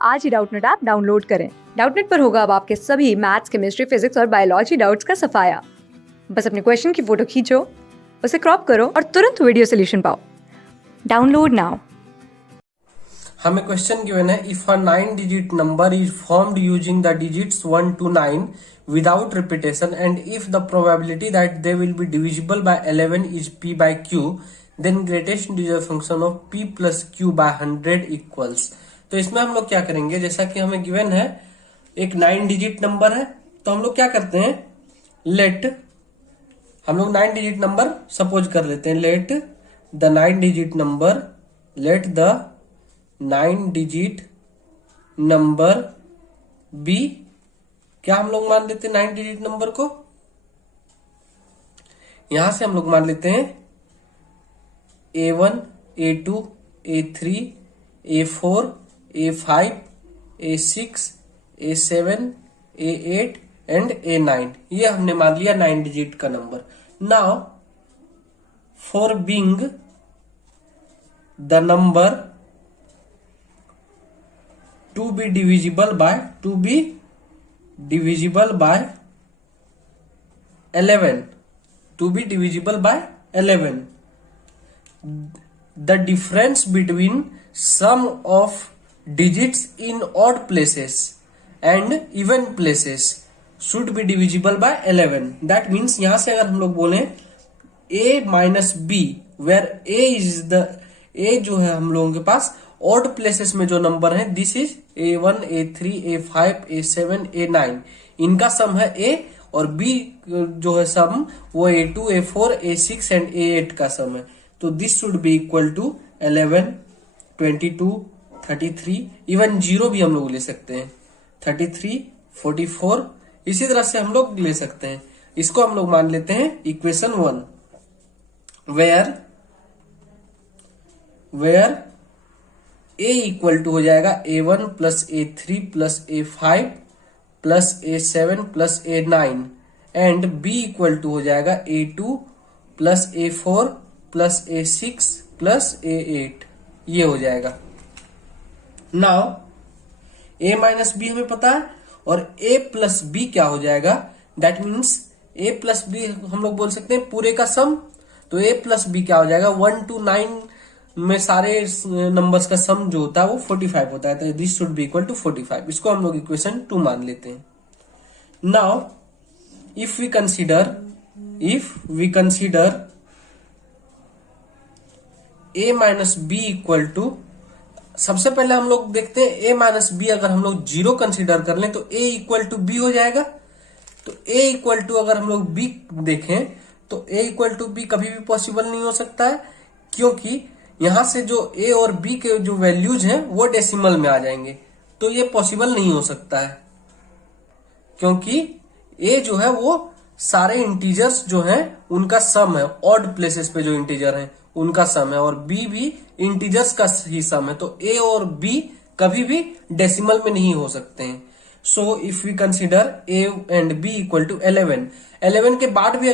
आज ही Doubtnut app download करें। Doubtnut पर होगा अब आपके सभी मैथ्स, केमिस्ट्री, फिजिक्स और बायोलॉजी डाउट्स का सफाया। बस अपने क्वेश्चन की फोटो खींचो, उसे क्रॉप करो और तुरंत वीडियो सोल्यूशन पाओ। Download now. हमें क्वेश्चन गिवन है, if a 9 digit number is formed using the digits 1 to 9 without repetition, and if the probability that they will be divisible by 11 is p by q, then greatest integer function of p plus q by 100 equals। तो इसमें हम लोग क्या करेंगे, जैसा कि हमें given है एक 9 डिजिट नंबर है, तो हम लोग क्या करते हैं, हम लोग 9 डिजिट नंबर सपोज कर लेते हैं। Let the 9 digit number B, क्या हम लोग मान लेते हैं 9 डिजिट नंबर को, यहां से हम लोग मान लेते हैं A1, A2, A3, A4, A5, A6, A7, A8 and A9। ये हमने मान लिया 9 डिजिट का number. Now for being the number to be divisible by 11, the difference between sum of digits in odd places and even places should be divisible by 11। that means यहां से अगर हम लोग बोले a minus b, where a जो है हम लोगों के पास ऑड प्लेसेस में जो नंबर है, this is A1, A3, A5, A7, A9, इनका सम है A, और B जो है सम वो A2, A4, A6 and A8 का सम है। तो this should be equal to 11, 22, 33, even 0 भी हम लोग ले सकते हैं, 33, 44, इसी तरह से हम लोग ले सकते हैं। इसको हम लोग मान लेते हैं equation 1, where A equal to हो जाएगा A1 plus A3 plus A5 plus A7 plus A9 and B equal to हो जाएगा A2 plus A4 plus A6 plus A8। ये हो जाएगा। नाउ A माइनस बी हमें पता है, और A प्लस बी क्या हो जाएगा, that means A plus B हम लोग बोल सकते हैं पूरे का सम। तो A प्लस बी क्या हो जाएगा, 1 to 9 में सारे नंबर्स का सम जो होता है वो 45 होता है। तो this should be equal to 45। इसको हम लोग इक्वेशन 2 मान लेते हैं। Now if we consider a minus B equal to, सबसे पहले हम लोग देखते हैं a माइनस बी अगर हम लोग 0 कंसीडर कर लें तो a इक्वल टू बी हो जाएगा। तो a इक्वल टू अगर हम लोग b देखें तो a इक्वल टू बी कभी भी पॉसिबल नहीं हो सकता है, क्योंकि यहां से जो a और b के जो वैल्यूज हैं वो डेसिमल में आ जाएंगे। तो ये पॉसिबल नहीं हो सकता है, क्योंकि a जो है वो सारे इंटीजर्स जो हैं उनका सम है, ऑड प्लेसेस पे जो इंटीजर हैं उनका सम है, और b भी इंटीजर्स का ही सम है। तो a और b कभी भी डेसिमल में नहीं हो सकते हैं। So if we consider a and b equal to 11 के बाद भी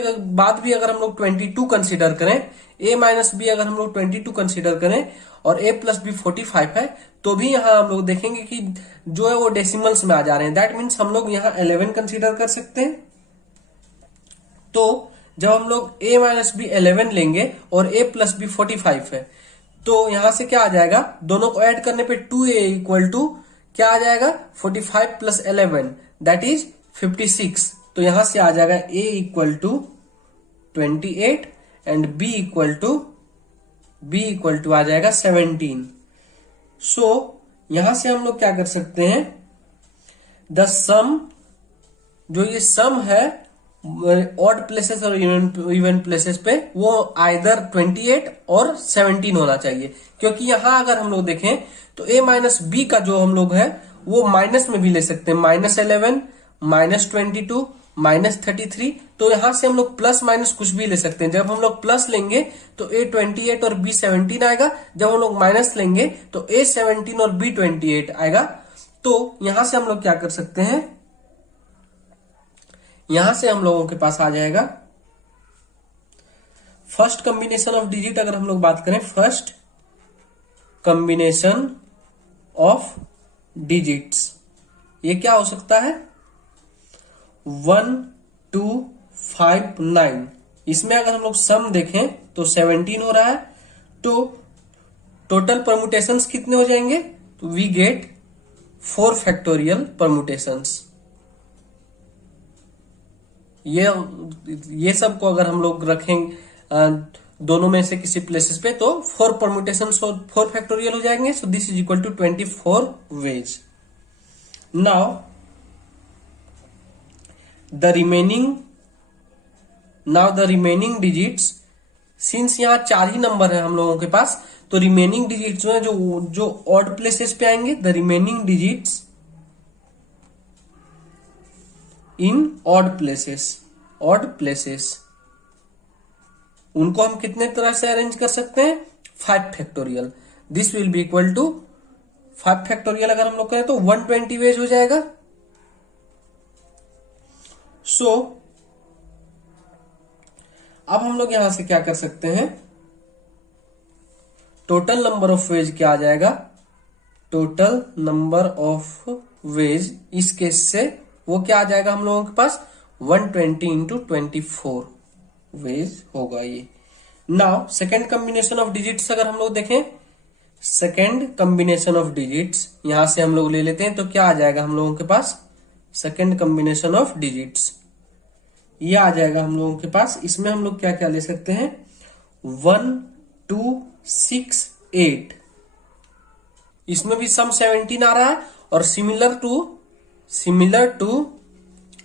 अगर हम लोग 22 कंसीडर करें, a माइनस बी अगर हम लोग 22 कंसीडर करें और a प्लस बी 45 है, तो भी यहां हम लोग देखेंगे कि जो है वो डेसिमल्स में आ जा रहे हैं। दैट मीन्स हम लोग यहां 11 कंसीडर कर सकते हैं। तो जब हम लोग a माइनस बी 11 लेंगे और a प्लस बी 45 है, तो यहां से क्या आ जाएगा, दोनों को ऐड करने पे 2a इक्वल टू क्या आ जाएगा, 45 प्लस 11 दैट इज 56। तो यहां से आ जाएगा a equal to 28 and b equal to आ जाएगा 17। सो यहां से हम लोग क्या कर सकते हैं, द सम, जो ये सम है ऑड प्लेसेस और इवन प्लेसेस पे, वो आइदर 28 और 17 होना चाहिए। क्योंकि यहां अगर हम लोग देखें तो a माइनस बी का जो हम लोग है वो माइनस में भी ले सकते हैं, -11, -22, -33। तो यहां से हम लोग प्लस माइनस कुछ भी ले सकते हैं। जब हम लोग प्लस लेंगे तो a 28 और b 17 आएगा, जब हम लोग माइनस लेंगे तो a 17 और b 28 आएगा। तो यहां से हम लोग क्या कर सकते हैं, यहां से हम लोगों के पास आ जाएगा फर्स्ट कॉम्बिनेशन ऑफ डिजिट। अगर हम लोग बात करें फर्स्ट कॉम्बिनेशन ऑफ डिजिट्स। ये क्या हो सकता है? 1 2 5 9। इसमें अगर हम लोग सम देखें तो 17 हो रहा है। तो टोटल परमुटेशंस कितने हो जाएंगे? तो वी गेट 4 फैक्टोरियल परमुटेशंस। ये सब को अगर हम लोग रखें दोनों में से किसी प्लेसेस पे तो 4 परमुटेशंस और 4 फैक्टोरियल हो जाएंगे। So this is equal to 24 ways. Now the remaining digits, since यहाँ 4 ही नंबर है हम लोगों के पास, तो रिमेनिंग डिजिट्स जो है जो ऑड प्लेसेस पे आएंगे, the remaining digits in odd places, उनको हम कितने तरह से अरेंज कर सकते हैं? 5 factorial. This will be equal to 5 factorial अगर हम लोग करें तो 120 वेज हो जाएगा। सो अब हम लोग यहां से क्या कर सकते हैं? टोटल नंबर ऑफ वेज क्या आ जाएगा? टोटल नंबर ऑफ वेज इस केस से वो क्या आ जाएगा हम लोगों के पास? 120 इंटू 24 वेज होगा ये। Now second combination of digits अगर हम लोग देखें, सेकेंड कॉम्बिनेशन ऑफ डिजिट्स यहां से हम लोग ले लेते हैं तो क्या आ जाएगा हम लोगों के पास? सेकेंड कॉम्बिनेशन ऑफ डिजिट्स ये आ जाएगा हम लोगों के पास। इसमें हम लोग क्या क्या ले सकते हैं? 1 2 6 8। इसमें भी सम 17 आ रहा है और सिमिलर टू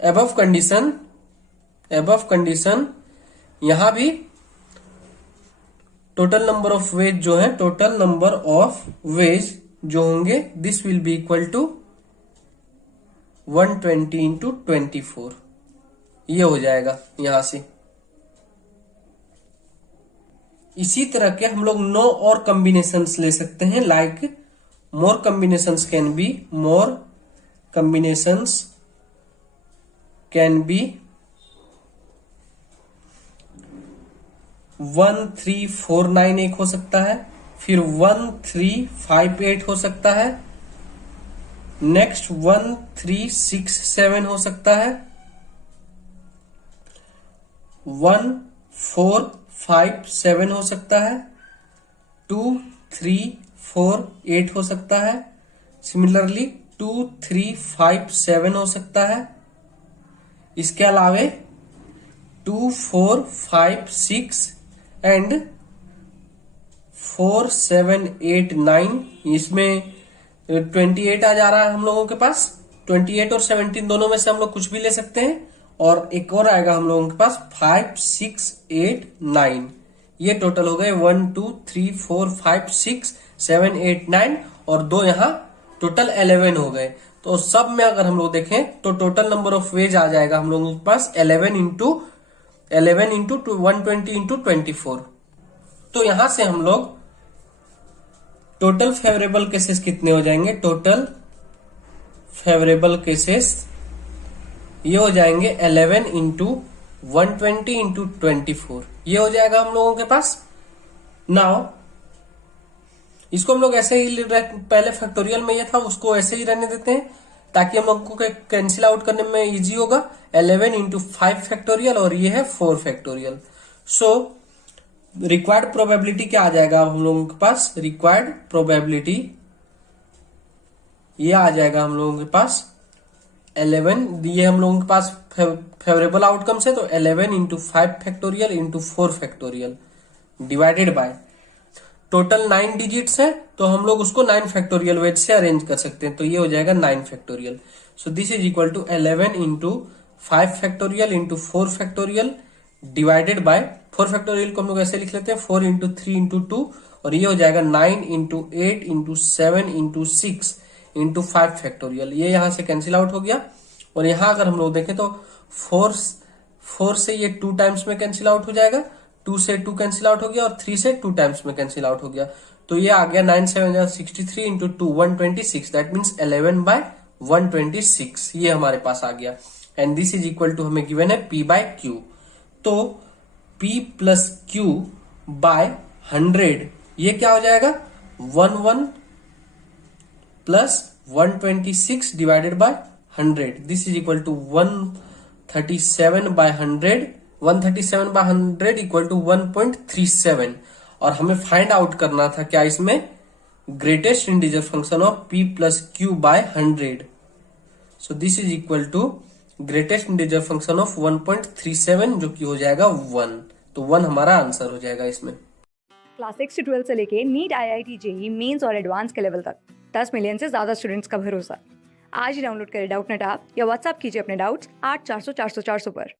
अबव कंडीशन यहां भी टोटल नंबर ऑफ वेज जो है, टोटल नंबर ऑफ वेज जो होंगे, this will be equal to 120 into 24। ये हो जाएगा यहां से। इसी तरह के हम लोग 9 और कॉम्बिनेशंस ले सकते हैं। Like more combinations can be 1 3 4 9 एक हो सकता है, फिर 1 3 5 8 हो सकता है, नेक्स्ट 1 3 6 7 हो सकता है, 1 4 5 7 हो सकता है, 2 3 4 8 हो सकता है, सिमिलरली 2 3 5 7 हो सकता है। इसके अलावे 2 4 5 6 एंड 4 7 8 9, इसमें 28 आ जा रहा है हम लोगों के पास। 28 और 17 दोनों में से हम लोग कुछ भी ले सकते हैं। और एक और आएगा हम लोगों के पास 5 6 8 9। ये टोटल हो गए 1 2 3 4 5 6 7 8 9 और 2 यहाँ टोटल 11 हो गए। तो सब में अगर हम लोग देखें तो टोटल नंबर ऑफ वेज आ जाएगा हम लोगों के पास 11 इंटू 120 इंटू 24। तो यहां से हम लोग टोटल फेवरेबल केसेस कितने हो जाएंगे? टोटल फेवरेबल केसेस ये हो जाएंगे 11 इंटू 120 इंटू 24। ये हो जाएगा हम लोगों के पास। नाउ इसको हम लोग ऐसे ही पहले फैक्टोरियल में ये था उसको ऐसे ही रहने देते हैं ताकि हम लोग को कैंसिल आउट करने में इजी होगा। 11 इंटू 5 फैक्टोरियल और ये है 4 फैक्टोरियल। सो रिक्वायर्ड प्रोबेबिलिटी क्या आ जाएगा हम लोगों के पास? रिक्वायर्ड प्रोबेबिलिटी ये आ जाएगा हम लोगों के पास 11। ये हम लोगों के पास फेवरेबल आउटकम्स है तो 11 into 5 factorial into 4 factorial divided by total 9 digits है तो हम लोग उसको 9 फैक्टोरियल वेज से अरेंज कर सकते हैं। तो ये हो जाएगा 9 factorial. So this is equal to 11 into 5 factorial into 4 factorial divided by 4 factorial को हम लोग ऐसे लिख लेते हैं 4 इंटू 3 इंटू 2 और ये हो जाएगा 9 into 8 into 7 into 6 into 5 factorial. ये यहां से कैंसिल आउट हो गया। और यहां अगर हम लोग देखें तो 4 से ये 2 टाइम्स में कैंसिल आउट हो जाएगा, 2 से 2 कैंसिल आउट हो गया और 3 से 2 टाइम्स में कैंसिल आउट हो गया। तो ये आ गया 9 7 63 इंटू 2 126। दैट मीन्स 11 बाय 126 ये हमारे पास आ गया। And this is equal to हमें गिवन है P बाय Q। तो P प्लस Q बाय 100 ये क्या हो जाएगा? 11 plus 126 divided by 100. This is equal to 137 by 100. 137 by 100 equal to 1.37. और हमें फाइंड आउट करना था क्या इसमें, greatest integer function of p plus Q by 100. So this is equal to greatest integer function of 1.37 जो कि हो जाएगा 1. तो 1 हमारा आंसर हो जाएगा इसमें. क्लास 6 से 12 से लेके नीट, IIT, JEE मेंस और एडवांस के लेवल तक 10 मिलियन से ज्यादा स्टूडेंट्स का भरोसा. आज ही डाउनलोड करें डाउटनेट ऐप या व्हाट्सएप कीजिए अपने डाउट्स 8400 400 400 पर.